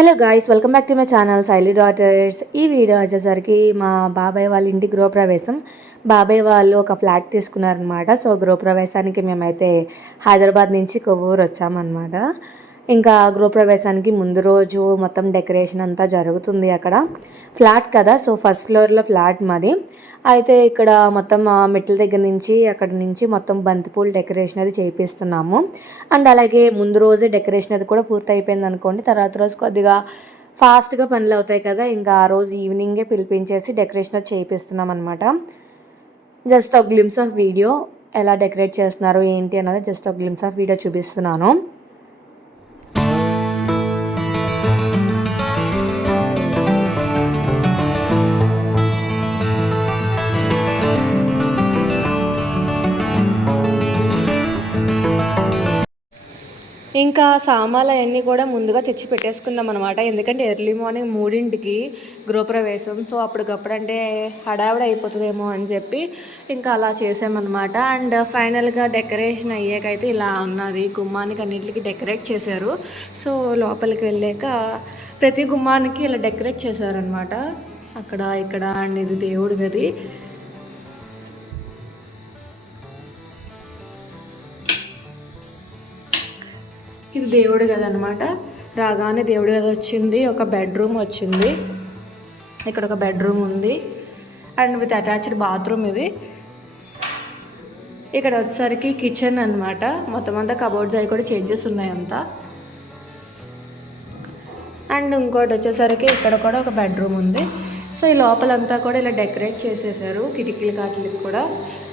Hello guys, welcome back to my channel Saily daughters. ఈ video వచ్చేసరికి మా బాబాయ్ వాళ్ళ ఇంటి గృహప్రవేశం. బాబాయ్ వాళ్ళు ఒక ఫ్లాట్ తీసుకున్నారనమాట. సో గృహప్రవేశానికి మేమైతే హైదరాబాద్ నుంచి కొవ్వూరు వచ్చామన్నమాట. ఇంకా గృహప్రవేశానికి ముందు రోజు మొత్తం డెకరేషన్ అంతా జరుగుతుంది అక్కడ. ఫ్లాట్ కదా, సో ఫస్ట్ ఫ్లోర్లో ఫ్లాట్ మాది. అయితే ఇక్కడ మొత్తం మెట్ల దగ్గర నుంచి అక్కడ నుంచి మొత్తం బంతిపూలు డెకరేషన్ అది చేయిస్తున్నాము. అండ్ అలాగే ముందు రోజే డెకరేషన్ అది కూడా పూర్తి అయిపోయింది అనుకోండి. తర్వాత రోజు కొద్దిగా ఫాస్ట్గా పనులు అవుతాయి కదా, ఇంకా ఆ రోజు ఈవినింగే పిలిపించేసి డెకరేషన్ అది చేయిస్తున్నాం అనమాట. జస్ట్ ఒక గ్లిమ్స్ ఆఫ్ వీడియో ఎలా డెకరేట్ చేస్తున్నారు ఏంటి అన్నది జస్ట్ ఒక గ్లిమ్స్ ఆఫ్ వీడియో చూపిస్తున్నాను. ఇంకా సామాన్లు అవన్నీ కూడా ముందుగా తెచ్చి పెట్టేసుకుందాం అనమాట. ఎందుకంటే ఎర్లీ మార్నింగ్ 3ంటికి గృహప్రవేశం. సో అప్పటికప్పుడు అంటే హడావిడి అయిపోతుందేమో అని చెప్పి ఇంకా అలా చేసామన్నమాట. అండ్ ఫైనల్గా డెకరేషన్ అయ్యాకైతే ఇలా ఉన్నది. గుమ్మానికి అన్నింటికి డెకరేట్ చేశారు. సో లోపలికి వెళ్ళాక ప్రతి గుమ్మానికి ఇలా డెకరేట్ చేశారనమాట. అక్కడ ఇక్కడ అండ్ ఇది దేవుడి గది. ఇది దేవుడి గది అనమాట. రాగానే దేవుడి గది వచ్చింది, ఒక బెడ్రూమ్ వచ్చింది. ఇక్కడ ఒక బెడ్రూమ్ ఉంది అండ్ విత్ అటాచ్డ్ బాత్రూమ్. ఇది ఇక్కడ వచ్చేసరికి కిచెన్ అనమాట. మొత్తం అంతా కబోర్డ్స్ అవి కూడా చేంజెస్ ఉన్నాయి అంతా. అండ్ ఇంకోటి వచ్చేసరికి ఇక్కడ కూడా ఒక బెడ్రూమ్ ఉంది. సో ఈ లోపలంతా కూడా ఇలా డెకరేట్ చేసేసారు, కిటికీలు కాటికి కూడా.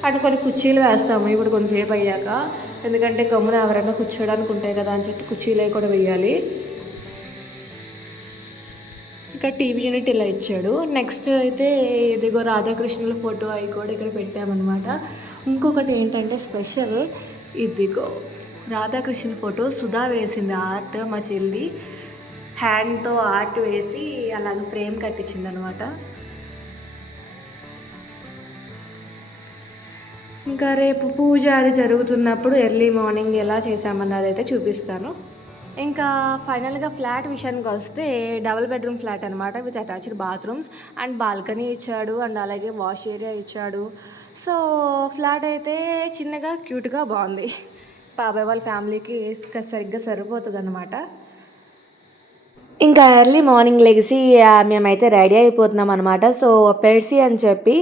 అండ్ కొన్ని కుర్చీలు వేస్తాము ఇప్పుడు కొంతసేపు అయ్యాక, ఎందుకంటే గమ్మున ఎవరైనా కూర్చోడానికి ఉంటాయి కదా అని చెప్పి కుర్చీలు కూడా వేయాలి. ఇంకా టీవీ యూనిట్ ఇలా ఇచ్చాడు. నెక్స్ట్ అయితే ఇదిగో రాధాకృష్ణుల ఫోటో అవి కూడా ఇక్కడ పెట్టామన్నమాట. ఇంకొకటి ఏంటంటే స్పెషల్, ఇదిగో రాధాకృష్ణుల ఫోటో సుధా వేసింది ఆర్ట్. మా చెల్లి హ్యాండ్తో ఆర్ట్ వేసి అలాగ ఫ్రేమ్ కట్టించింది అనమాట. ఇంకా రేపు పూజ అది జరుగుతున్నప్పుడు ఎర్లీ మార్నింగ్ ఎలా చేసామన్నది అయితే చూపిస్తాను. ఇంకా ఫైనల్గా ఫ్లాట్ విషయానికి వస్తే డబుల్ బెడ్రూమ్ ఫ్లాట్ అనమాట, with attached bathrooms and balcony ఇచ్చాడు అండ్ అలాగే వాష్ ఏరియా ఇచ్చాడు. సో ఫ్లాట్ అయితే చిన్నగా క్యూట్గా బాగుంది. బాబాయ్ వాళ్ళ ఫ్యామిలీకి సరిగ్గా సరిపోతుంది అనమాట. ఇంకా ఎర్లీ మార్నింగ్ లెగిసి మేమైతే రెడీ అయిపోతున్నాం అనమాట. సో పెర్సీ అని చెప్పి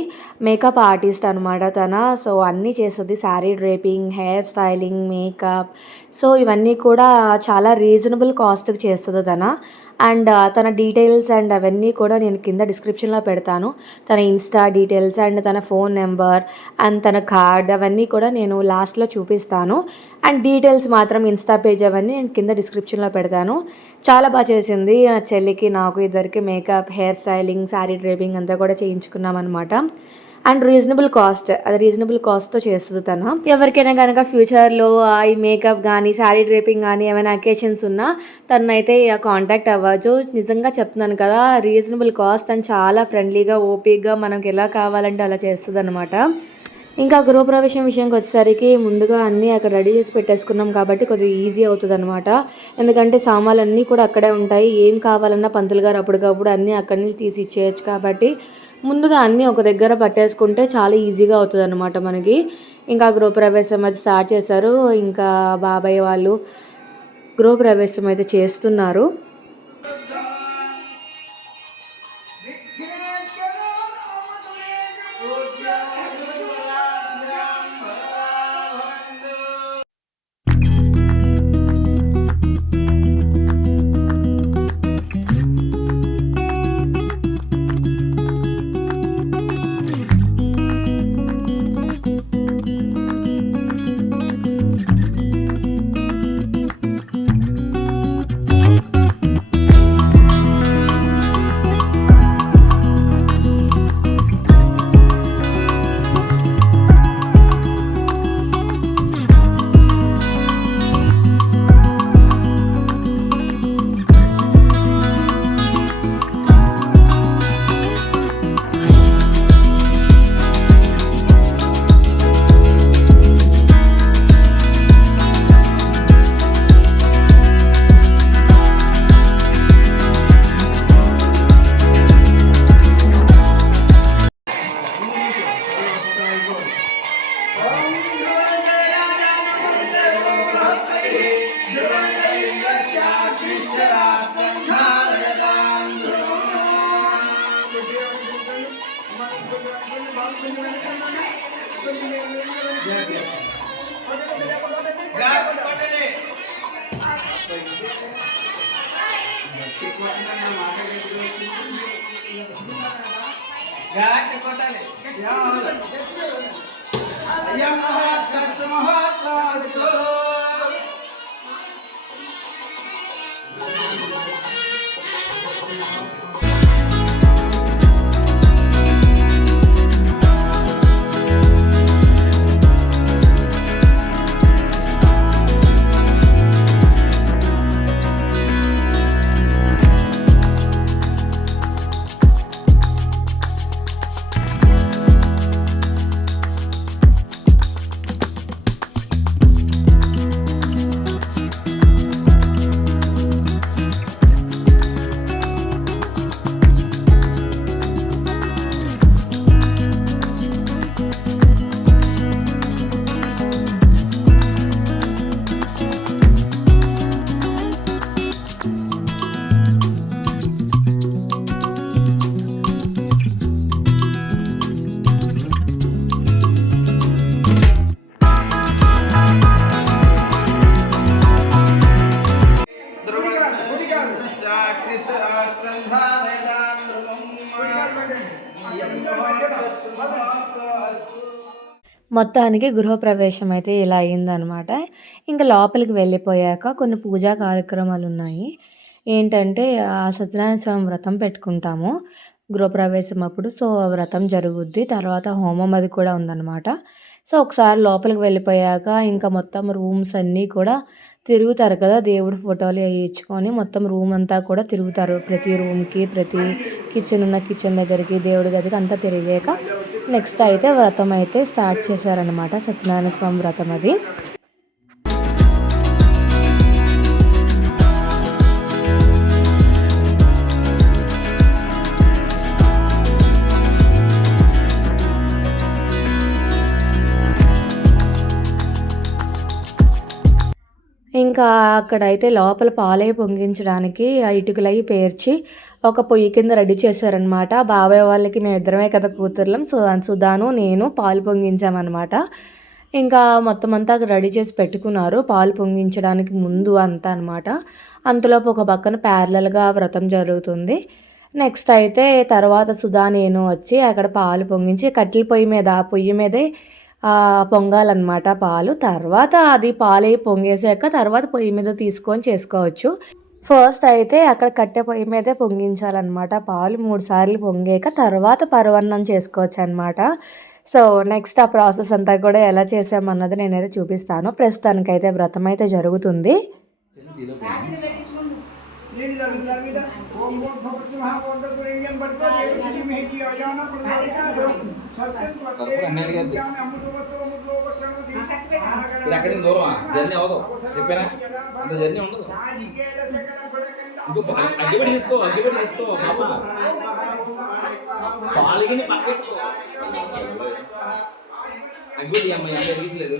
మేకప్ ఆర్టిస్ట్ అనమాట తన. సో అన్నీ చేస్తుంది, sari draping, hair styling, makeup. So ఇవన్నీ కూడా చాలా రీజనబుల్ కాస్ట్కి చేస్తుంది తన. అండ్ తన డీటెయిల్స్ అండ్ అవన్నీ కూడా నేను కింద డిస్క్రిప్షన్లో పెడతాను. తన ఇన్స్టా డీటెయిల్స్ అండ్ తన ఫోన్ నెంబర్ అండ్ తన కార్డ్ అవన్నీ కూడా నేను లాస్ట్లో చూపిస్తాను. అండ్ డీటెయిల్స్ మాత్రం ఇన్స్టా పేజ్ అవన్నీ నేను కింద డిస్క్రిప్షన్లో పెడతాను. చాలా బాగా చేసింది. చెల్లికి నాకు ఇద్దరికి మేకప్, హెయిర్ స్టైలింగ్, శారీ డ్రైపింగ్ అంతా కూడా చేయించుకున్నాం అనమాట. అండ్ రీజనబుల్ కాస్ట్తో చేస్తుంది తను. ఎవరికైనా కనుక ఫ్యూచర్లో ఈ మేకప్ కానీ శారీ డ్రేపింగ్ కానీ ఏమైనా అకేషన్స్ ఉన్నా తనైతే కాంటాక్ట్ అవ్వచ్చు. నిజంగా చెప్తున్నాను కదా, రీజనబుల్ కాస్ట్ అని చాలా ఫ్రెండ్లీగా ఓపిక్గా మనకి ఎలా కావాలంటే అలా చేస్తుంది అనమాట. ఇంకా గృహప్రవేశం విషయానికి వచ్చేసరికి ముందుగా అన్నీ అక్కడ రెడీ చేసి పెట్టేసుకున్నాం కాబట్టి కొద్దిగా ఈజీ అవుతుంది అనమాట. ఎందుకంటే సామాన్లు అన్నీ కూడా అక్కడే ఉంటాయి. ఏం కావాలన్నా పంతులు గారు అప్పటికప్పుడు అన్నీ అక్కడి నుంచి తీసి ఇచ్చేయచ్చు కాబట్టి ముందుగా అన్నీ ఒక దగ్గర పట్టేసుకుంటే చాలా ఈజీగా అవుతుంది అనమాట మనకి. ఇంకా గృహప్రవేశం అది స్టార్ట్ చేశారు. ఇంకా బాబాయ్ వాళ్ళు గృహప్రవేశం అయితే చేస్తున్నారు. మొత్తానికి గృహప్రవేశం అయితే ఇలా అయిందనమాట. ఇంకా లోపలికి వెళ్ళిపోయాక కొన్ని పూజా కార్యక్రమాలు ఉన్నాయి. ఏంటంటే సత్యనారాయణ స్వామి వ్రతం పెట్టుకుంటాము గృహప్రవేశం అప్పుడు. సో వ్రతం జరుగుద్ది. తర్వాత హోమం అది కూడా ఉందన్నమాట. సో ఒకసారి లోపలికి వెళ్ళిపోయాక ఇంకా మొత్తం రూమ్స్ అన్నీ కూడా తిరుగుతారు కదా, దేవుడి ఫోటోలు ఇచ్చుకొని మొత్తం రూమ్ అంతా కూడా తిరుగుతారు. ప్రతి రూమ్కి, ప్రతి కిచెన్ ఉన్న కిచెన్ దగ్గరికి, దేవుడి గదికి అంతా తిరిగాక నెక్స్ట్ అయితే వ్రతం అయితే స్టార్ట్ చేశారనమాట. సత్యనారాయణ స్వామి వ్రతం అది. ఇంకా అక్కడైతే లోపల పాలయ్య పొంగించడానికి ఆ ఇటుకలవి పేర్చి ఒక పొయ్యి కింద రెడీ చేశారనమాట. బాబాయ్ వాళ్ళకి మేము ఇద్దరమే కదా కూతుర్లం. సో సుధాను నేను పాలు పొంగించామన్నమాట. ఇంకా మొత్తం అంతా అక్కడ రెడీ చేసి పెట్టుకున్నారు పాలు పొంగించడానికి ముందు అంతా అనమాట. అంతలోపు ఒక పక్కన ప్యారలల్గా వ్రతం జరుగుతుంది. నెక్స్ట్ అయితే తర్వాత సుధా నేను వచ్చి అక్కడ పాలు పొంగించి కట్టెల పొయ్యి మీదే పొంగాలన్నమాట పాలు. తర్వాత అది పాలు పొంగేసాక తర్వాత పొయ్యి మీద తీసుకొని చేసుకోవచ్చు. ఫస్ట్ అయితే అక్కడ కట్టె పొయ్యి మీదే పొంగించాలన్నమాట పాలు. 3 సార్లు పొంగాక తర్వాత పరవన్నం చేసుకోవచ్చు అనమాట. సో నెక్స్ట్ ఆ ప్రాసెస్ అంతా కూడా ఎలా చేసామన్నది నేనైతే చూపిస్తాను. ప్రస్తుతానికైతే వ్రతం అయితే జరుగుతుంది. దూరం జర్నీ అవదు చెప్పానా, అంత జర్నీ ఉండదు. అగ్గిపెట్టి తీసుకో పాప, పాలకి అగ్గిపెట్టి అమ్మాయి అంటే తీసలేదు.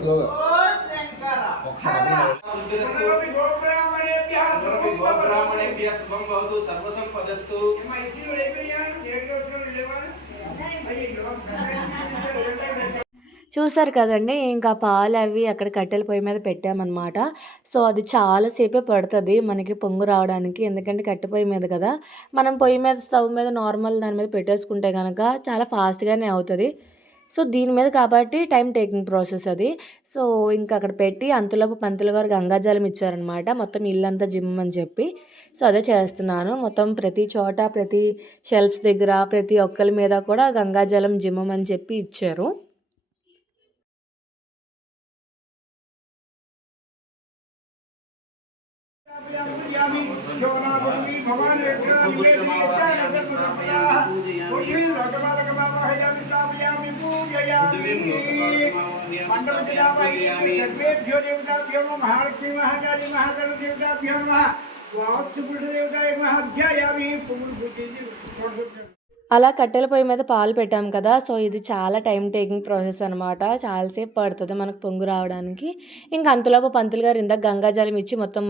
స్లోగా చూసారు కదండి, ఇంకా పాలు అవి అక్కడ కట్టెల పొయ్యి మీద పెట్టామన్నమాట. సో అది చాలాసేపే పడుతుంది మనకి పొంగు రావడానికి. ఎందుకంటే కట్టె పొయ్యి మీద కదా, మనం పొయ్యి మీద స్టవ్ మీద నార్మల్ దాని మీద పెట్టేసుకుంటే కనుక చాలా ఫాస్ట్గానే అవుతుంది. సో దీని మీద కాబట్టి టైం టేకింగ్ ప్రాసెస్ అది. సో ఇంకా అక్కడ పెట్టి అంతలోపు పంతులు గారు గంగాజలం ఇచ్చారనమాట, మొత్తం ఇల్లంతా జిమ్మని చెప్పి. సో అదే చేస్తున్నాను. మొత్తం ప్రతి చోట, ప్రతి షెల్ఫ్స్ దగ్గర, ప్రతి ఒక్కరి మీద కూడా గంగాజలం జిమ్మని చెప్పి ఇచ్చారు. అలా కట్టెల పొయ్యి మీద పాలు పెట్టాం కదా! సో, ఇది చాలా టైమ్ టేకింగ్ ప్రాసెస్ అనమాట. చాలా సేపు పడతది మనకు పొంగు రావడానికి. ఇంక అంతలోపు పంతులు గారు ఇందాక గంగాజలం ఇచ్చి మొత్తం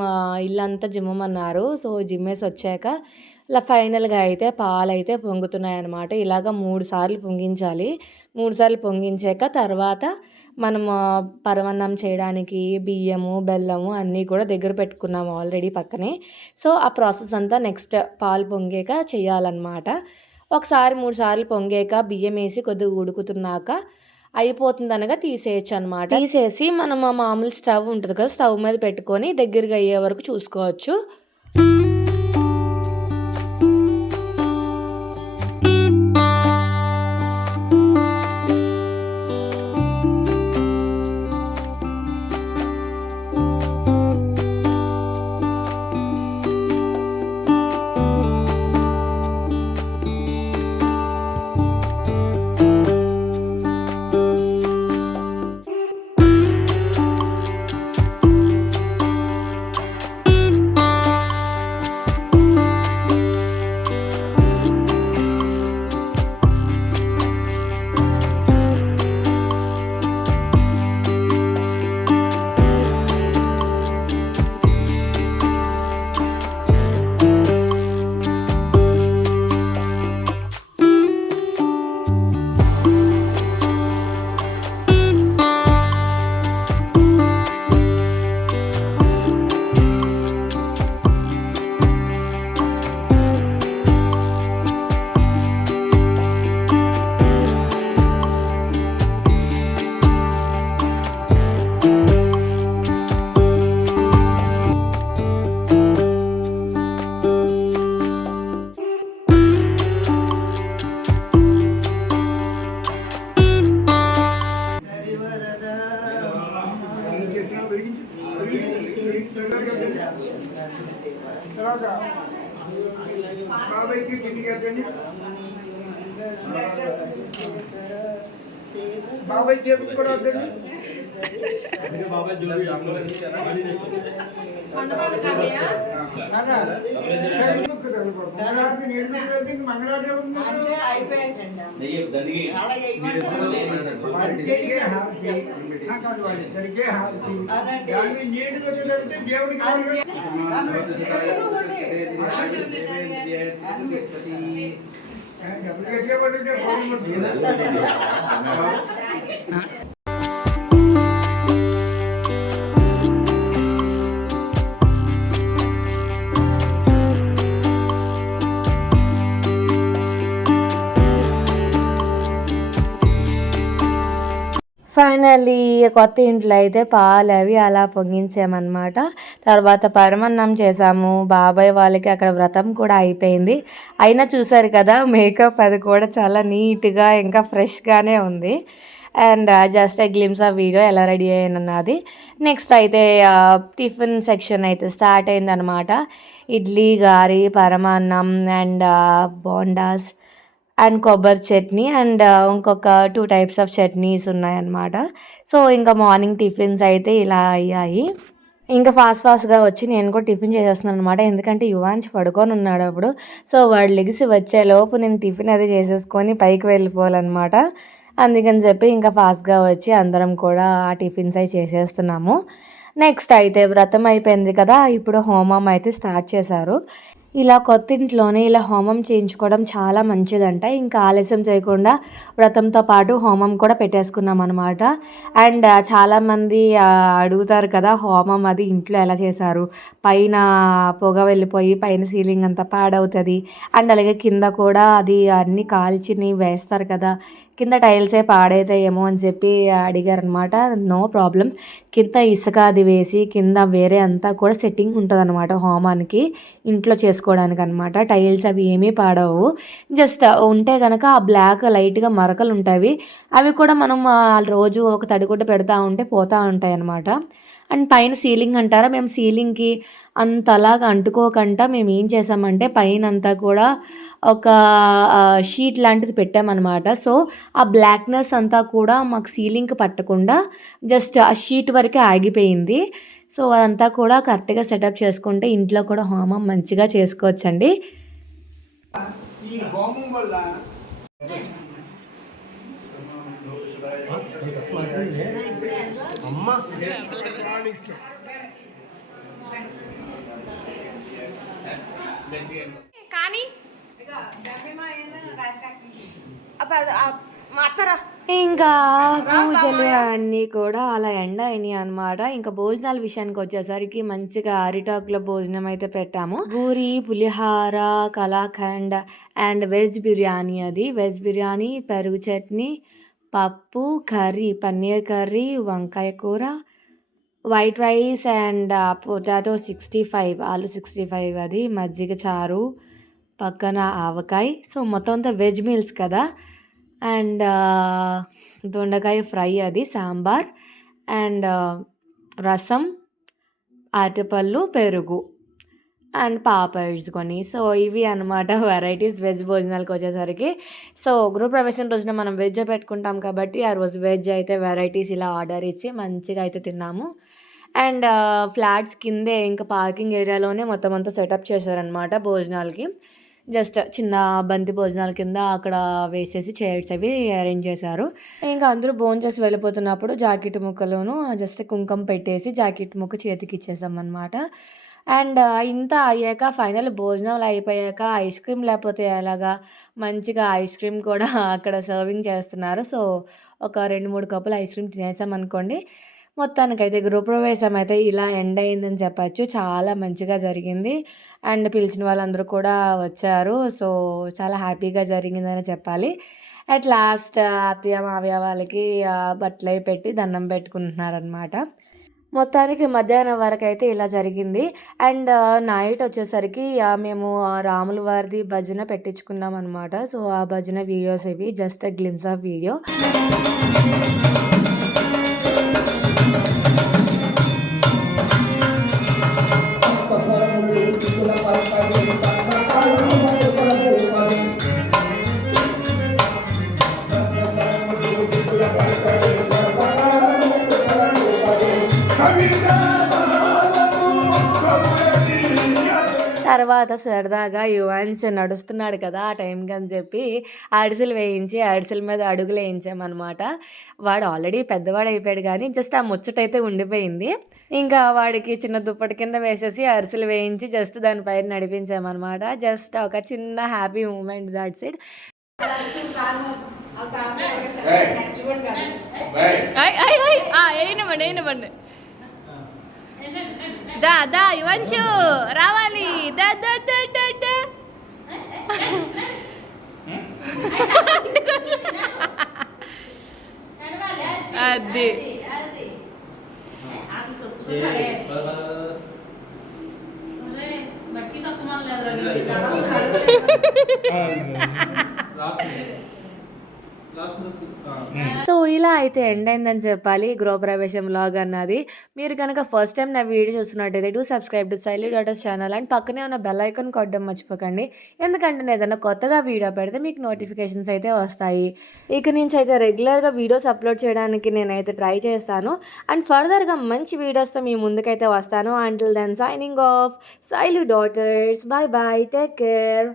ఇల్లంతా జిమ్మమన్నారు. సో, జిమ్మేసొచ్చాక ఇలా ఫైనల్‌గా అయితే పాలైతే పొంగుతున్నాయన్నమాట. ఇలాగ 3 సార్లు పొంగించాలి. 3 సార్లు పొంగించాక తర్వాత మనం పరమాన్నం చేయడానికి బియ్యము, బెల్లము అన్నీ కూడా దగ్గర పెట్టుకున్నాము ఆల్రెడీ పక్కనే. సో, ఆ ప్రాసెస్ అంతా నెక్స్ట్ పాలు పొంగాక చేయాలన్నమాట. ఒకసారి 3 సార్లు పొంగాక బియ్యమేసి కొద్దిగా ఉడుకుతున్నాక అయిపోతుందనగా తీసేయొచ్చనమాట. తీసేసి మనం మామూలు స్టవ్ ఉంటది కదా! స్టవ్ మీద పెట్టుకొని దగ్గరగా అయ్యే వరకు చూసుకోవచ్చు. తర్వాత బాబాయ్కి పిండి కట్టండి. బాబాయ్ జేబుకి కూడా వద్దండి. నీళ్ళు కొట్టేదంటే దేవుడికి ఫైనల్లీ కొత్త ఇంట్లో అయితే పాలు అవి అలా పొంగించామన్నమాట. తర్వాత పరమాన్నం చేసాము. బాబాయ్ వాళ్ళకి అక్కడ వ్రతం కూడా అయిపోయింది. అయినా చూసారు కదా మేకప్ అది కూడా చాలా నీట్గా ఇంకా ఫ్రెష్గానే ఉంది. And just glimpse of video ఎలా రెడీ అయ్యానన్నది. నెక్స్ట్ అయితే టిఫిన్ సెక్షన్ అయితే స్టార్ట్ అయిందనమాట. ఇడ్లీ, గారి, పరమాన్నం అండ్ బోండాస్ అండ్ కొబ్బరి చట్నీ అండ్ ఇంకొక 2 టైప్స్ ఆఫ్ చట్నీస్ ఉన్నాయన్నమాట. సో ఇంకా మార్నింగ్ టిఫిన్స్ అయితే ఇలా అయ్యాయి. ఇంకా ఫాస్ట్గా వచ్చి నేను కూడా టిఫిన్ చేసేస్తున్నాను అనమాట. ఎందుకంటే యువాంశ్ పడుకొని ఉన్నాడు అప్పుడు. సో వాడు లెగిసి వచ్చేలోపు నేను టిఫిన్ అది చేసేసుకొని పైకి వెళ్ళిపోవాలన్నమాట. అందుకని చెప్పి ఇంకా ఫాస్ట్గా వచ్చి అందరం కూడా ఆ టిఫిన్స్ అవి చేసేస్తున్నాము. నెక్స్ట్ అయితే వ్రతం అయిపోయింది కదా, ఇప్పుడు హోమం అయితే స్టార్ట్ చేశారు. ఇలా కొత్త ఇంట్లోనే ఇలా హోమం చేయించుకోవడం చాలా మంచిదంట. ఇంకా ఆలస్యం చేయకుండా వ్రతంతో పాటు హోమం కూడా పెట్టేసుకున్నాం అనమాట. అండ్ చాలామంది అడుగుతారు కదా హోమం అది ఇంట్లో ఎలా చేశారు, పైన పొగ వెళ్ళిపోయి పైన సీలింగ్ అంతా పాడవుతుంది అండ్ అలాగే కింద కూడా అది అన్నీ కాల్చిని వేస్తారు కదా, కింద టైల్సే పాడైతాయేమో అని చెప్పి అడిగారనమాట. నో ప్రాబ్లం, కింద ఇసుక అది వేసి కింద వేరే అంతా కూడా సెట్టింగ్ ఉంటుంది అనమాట హోమానికి ఇంట్లో చేసుకోవడానికి అనమాట. టైల్స్ అవి ఏమీ పాడవు. జస్ట్ ఉంటే కనుక ఆ బ్లాక్ లైట్గా మరకలు ఉంటాయి, అవి కూడా మనం రోజు ఒక తడిగుడ్డ పెడతా ఉంటే పోతూ ఉంటాయి అనమాట. అండ్ పైన సీలింగ్ అంటారా, మేము సీలింగ్కి అంతలాగా అంటుకోకుండా మేము ఏం చేసామంటే పైన అంతా కూడా ఒక షీట్ లాంటిది పెట్టామన్నమాట. సో ఆ బ్లాక్నెస్ అంతా కూడా మాకు సీలింగ్కి పట్టకుండా జస్ట్ ఆ షీట్ వరకే ఆగిపోయింది. సో అదంతా కూడా కరెక్ట్గా సెటప్ చేసుకుంటే ఇంట్లో కూడా హోమం మంచిగా చేసుకోవచ్చండి. ఈ హోమం వల్ల అమ్మ కానీ మాత్రరా ఇంకా పూజలు అన్నీ కూడా అలా ఎండ్ అయినాయి అనమాట. ఇంకా భోజనాల విషయానికి వచ్చేసరికి మంచిగా అరిటాకులో భోజనం అయితే పెట్టాము. పూరి, పులిహార, కలాకండ్ అండ్ వెజ్ బిర్యానీ. అది వెజ్ బిర్యానీ, పెరుగు చట్నీ, పప్పు, కర్రీ, పన్నీర్ కర్రీ, వంకాయ కూర, వైట్ రైస్ అండ్ పొటాటో 65, ఆలు 65, అది మజ్జిగ చారు, పక్కన ఆవకాయ. సో మొత్తం అంతా వెజ్ మీల్స్ కదా. అండ్ దొండకాయ ఫ్రై, అది సాంబార్ అండ్ రసం, అరటిపళ్ళు, పెరుగు అండ్ పాపడ్స్ కొని. సో ఇవి అనమాట వెరైటీస్ వెజ్ భోజనాలకు వచ్చేసరికి. సో గృహప్రవేశం రోజున మనం వెజ్ పెట్టుకుంటాం కాబట్టి ఆ రోజు వెజ్ అయితే వెరైటీస్ ఇలా ఆర్డర్ ఇచ్చి మంచిగా అయితే తిన్నాము. అండ్ ఫ్లాట్స్ కిందే ఇంకా పార్కింగ్ ఏరియాలోనే మొత్తం అంతా సెటప్ చేశారనమాట భోజనాలకి. జస్ట్ చిన్న బంతి భోజనాల కింద అక్కడ వేసేసి చైర్స్ అవి అరేంజ్ చేశారు. ఇంకా అందరూ భోంచేసి వెళ్ళిపోతున్నప్పుడు జాకెట్ ముక్కలోను జస్ట్ కుంకుమ పెట్టేసి జాకెట్ ముక్క చేతికి ఇచ్చేసాం అనమాట. అండ్ ఇంత అయ్యాక ఫైనల్ భోజనాలు అయిపోయాక ఐస్ క్రీమ్ లేకపోతే ఎలాగా, మంచిగా ఐస్ క్రీమ్ కూడా అక్కడ సర్వింగ్ చేస్తున్నారు. సో ఒక 2-3 కప్పులు ఐస్ క్రీమ్ తినేసాం అనుకోండి. మొత్తానికైతే గృహప్రవేశం అయితే ఇలా ఎండ్ అయిందని చెప్పచ్చు. చాలా మంచిగా జరిగింది అండ్ పిలిచిన వాళ్ళందరూ కూడా వచ్చారు. సో చాలా హ్యాపీగా జరిగిందని చెప్పాలి. అట్ లాస్ట్ అత్తయ్య మావయ్య వాళ్ళకి బట్టలు అవి పెట్టి దండం పెట్టుకుంటున్నారనమాట. మొత్తానికి మధ్యాహ్నం వరకు అయితే ఇలా జరిగింది. అండ్ నైట్ వచ్చేసరికి మేము రాముల వారిది భజన పెట్టించుకున్నాం అనమాట. సో ఆ భజన వీడియోస్ ఇవి, జస్ట్ గ్లిమ్స్ ఆఫ్ వీడియో. తర్వాత సరదాగా యువాన్స్ నడుస్తున్నాడు కదా ఆ టైంకి అని చెప్పి అరిసెలు వేయించి అరిసెల మీద అడుగులు వేయించామన్నమాట. వాడు ఆల్రెడీ పెద్దవాడు అయిపోయాడు కానీ జస్ట్ ఆ ముచ్చటైతే ఉండిపోయింది. ఇంకా వాడికి చిన్న దుప్పటి కింద వేసేసి అరిసెలు వేయించి జస్ట్ దానిపైన నడిపించామన్నమాట. జస్ట్ ఒక చిన్న హ్యాపీ మూమెంట్, దాట్స్ ఇట్. అయినబండి దా దా యువంశు రావాలి, దా దా దా దా దా. అది సో ఇలా అయితే ఎండ్ అయిందని చెప్పాలి గృహప్రవేశం వ్లాగ్ అన్నది. మీరు కనుక ఫస్ట్ టైం నా వీడియో చూస్తున్నట్టయితే డూ సబ్స్క్రైబ్ టు శైలి డాటర్స్ ఛానల్ అండ్ పక్కనే ఉన్న బెల్ ఐకాన్ కొట్టడం మర్చిపోకండి. ఎందుకంటే నేను ఏదైనా కొత్తగా వీడియో పెడితే మీకు నోటిఫికేషన్స్ అయితే వస్తాయి. ఇక నుంచి అయితే రెగ్యులర్గా వీడియోస్ అప్లోడ్ చేయడానికి నేనైతే ట్రై చేస్తాను. అండ్ ఫర్దర్గా మంచి వీడియోస్తో మీ ముందుకైతే వస్తాను. Until then signing off, Shaili daughters. Bye bye, take care.